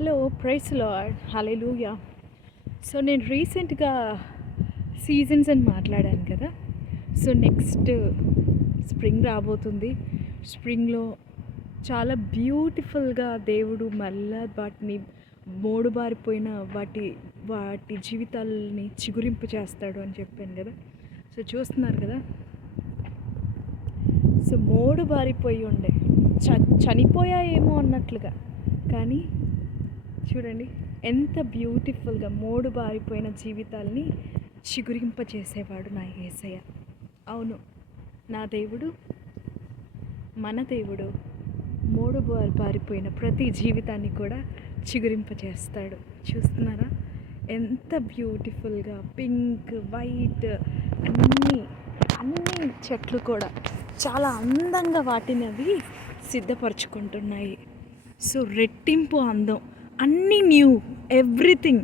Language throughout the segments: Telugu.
హలో, ప్రైజ్ లార్డ్, హల్లెలూయా. సో నేను రీసెంట్గా సీజన్స్ అని మాట్లాడాను కదా. సో నెక్స్ట్ స్ప్రింగ్ రాబోతుంది. స్ప్రింగ్లో చాలా బ్యూటిఫుల్గా దేవుడు మళ్ళా వాటిని మోడుబారిపోయిన వాటి జీవితాలని చిగురింపు చేస్తాడు అని చెప్పాను కదా. సో చూస్తున్నారు కదా, సో మోడుబారిపోయి ఉండే చనిపోయాయేమో అన్నట్లుగా, కానీ చూడండి ఎంత బ్యూటిఫుల్గా మోడుబారిపోయిన జీవితాలని చిగురింపచేసేవాడు నా యేసయ్య. అవును, నా దేవుడు, మన దేవుడు మోడుబారిపోయిన ప్రతి జీవితాన్ని కూడా చిగురింపచేస్తాడు. చూస్తున్నారా ఎంత బ్యూటిఫుల్గా పింక్, వైట్ అన్ని చెట్లు కూడా చాలా అందంగా వాటిని అవి సిద్ధపరచుకుంటున్నాయి. సో రెట్టింపు అందం, అన్నీ న్యూ, ఎవ్రీథింగ్.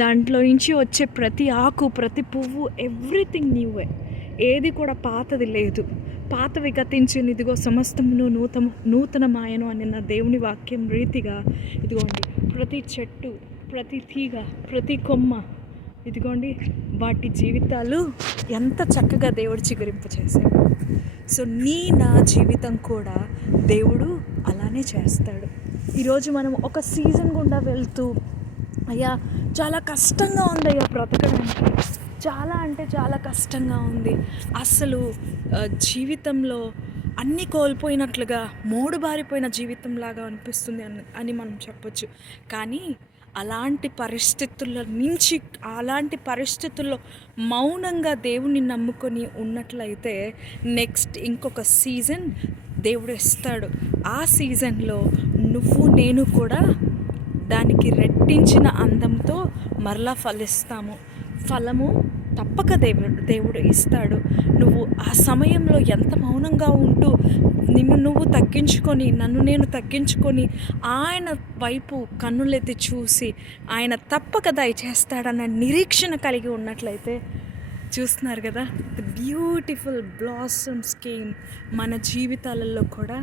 దాంట్లో నుంచి వచ్చే ప్రతి ఆకు, ప్రతి పువ్వు, ఎవ్రీథింగ్ న్యూవే. ఏది కూడా పాతది లేదు. పాతవి గతించిన ఇదిగో సమస్తమును నూతనమాయను అని నా దేవుని వాక్యం రీతిగా ఇదిగోండి ప్రతి చెట్టు, ప్రతి తీగ, ప్రతి కొమ్మ, ఇదిగోండి వాటి జీవితాలు ఎంత చక్కగా దేవుడు చిగురింపచేశాడు. సో నా జీవితం కూడా దేవుడు అలానే చేస్తాడు. ఈరోజు మనం ఒక సీజన్ గుండా వెళ్తూ, అయ్యా చాలా కష్టంగా ఉంది అయ్యా బ్రతకడానికి, చాలా అంటే చాలా కష్టంగా ఉంది, అసలు జీవితంలో అన్నీ కోల్పోయినట్లుగా మోడుబారిపోయిన జీవితంలాగా అనిపిస్తుంది అని మనం చెప్పొచ్చు. కానీ అలాంటి పరిస్థితుల్లో మౌనంగా దేవుణ్ణి నమ్ముకొని ఉన్నట్లయితే నెక్స్ట్ ఇంకొక సీజన్ దేవుడు ఇస్తాడు. ఆ సీజన్లో నేను కూడా దానికి రెట్టించిన అందంతో మరలా ఫలము తప్పక దేవుడు ఇస్తాడు. నువ్వు ఆ సమయంలో ఎంత మౌనంగా ఉంటూ నన్ను నేను తగ్గించుకొని ఆయన వైపు కన్నులెత్తి చూసి ఆయన తప్పక దయచేస్తాడన్న నిరీక్షణ కలిగి ఉన్నట్లయితే, చూస్తున్నారు కదా ది బ్యూటిఫుల్ బ్లాసమ్ స్కీమ్ మన జీవితాలలో కూడా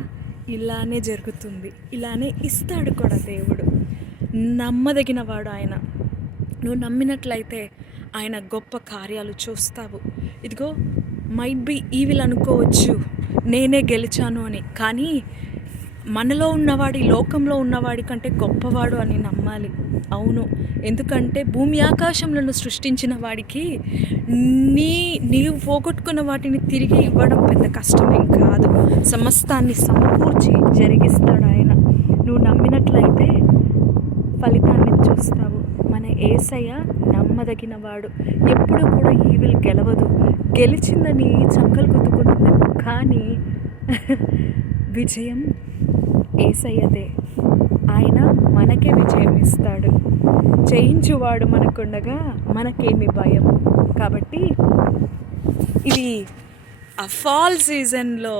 ఇలానే జరుగుతుంది. ఇలానే ఇస్తాడు కూడా దేవుడు. నమ్మదగిన వాడు ఆయన. నువ్వు నమ్మినట్లయితే ఆయన గొప్ప కార్యాలు చూస్తావు. ఇదిగో మైట్ బి ఈవిల్ అనుకోవచ్చు, నేనే గెలిచాను అని, కానీ మనలో ఉన్నవాడి, లోకంలో ఉన్నవాడి కంటే గొప్పవాడు అని నమ్మాలి. అవును, ఎందుకంటే భూమి ఆకాశములను సృష్టించిన వాడికి నీవు పోగొట్టుకున్న వాటిని తిరిగి ఇవ్వడం పెద్ద కష్టమేం కాదు. సమస్తాన్ని సమకూర్చి జరిగిస్తాడు ఆయన. నువ్వు నమ్మినట్లయితే ఫలితాన్ని చూస్తావు. మన యేసయ్య నమ్మదగిన వాడు. ఎప్పుడు కూడా ఈవిల్ గెలవదు. గెలిచిందని చంకలు గుద్దుకుంటుందేమో, కానీ విజయం యేసయ్యదే. ఆయన మనకే విజయం ఇస్తాడు. జయించువాడు మనకుండగా మనకేమి భయం. కాబట్టి ఇది ఆ ఫాల్ సీజన్లో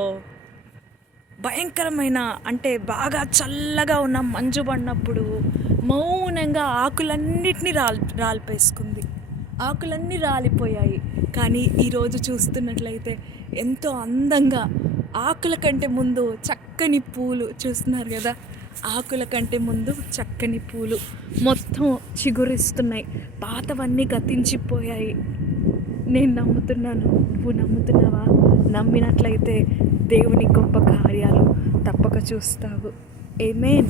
భయంకరమైన, అంటే బాగా చల్లగా ఉన్న మంచు పడినప్పుడు మౌనంగా ఆకులన్నిటినీ రాలిపేసుకుంది. ఆకులన్నీ రాలిపోయాయి. కానీ ఈరోజు చూస్తున్నట్లయితే ఎంతో అందంగా, ఆకుల కంటే ముందు చక్కని పూలు, చూస్తున్నారు కదా, ఆకుల కంటే ముందు చక్కని పూలు మొత్తం చిగురిస్తున్నాయి. పాతవన్నీ గతించిపోయాయి. నేను నమ్ముతున్నాను, నువ్వు నమ్ముతున్నావా? నమ్మినట్లయితే దేవుని గొప్ప కార్యాలు తప్పక చూస్తావు. ఆమేన్.